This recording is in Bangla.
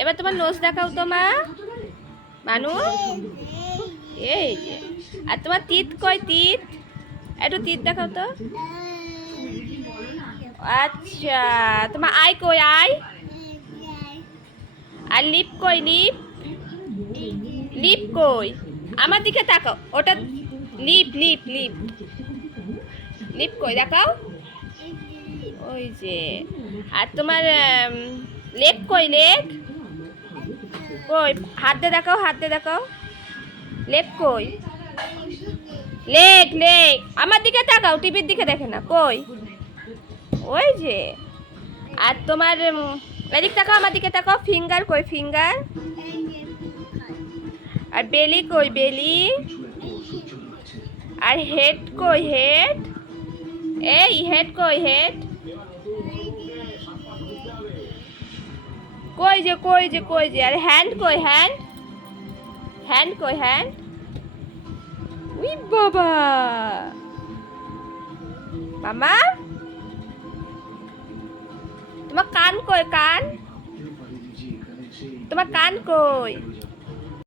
এবার তোমার নোজ দেখাও তো, মা। মানু? এই যে। আর তোমার তিত কই তিত একটু তিত দেখাও তো। আচ্ছা তোমার আই কই আই আর লিপ কই লিপ লিপ কই আমার দিকে তাকাও। ওটা লিপ লিপ লিপ লিপ কই দেখাও। ওই যে। আর তোমার লেগ কই লেগ কই? হাত দিয়ে দেখাও, হাত দিয়ে দেখাও। লেগ কই? লেগ লেগ আমার দিকে তাকাও, টিভির দিকে দেখে না, কই? ওই যে। আর তোমার এদিক তাকাও, আমার দিকে তাকাও। ফিঙ্গার কই, ফিঙ্গার? আর বেলি কই, বেলি? আর হেড কই, হেড? এই, হেড কই, হেড? কই যে কই যে কই যে আর হ্যান্ড কই হ্যান্ড হ্যান্ড কই হ্যান্ড উই বাবা মামা তোমার কান কই কান তোমার কান কই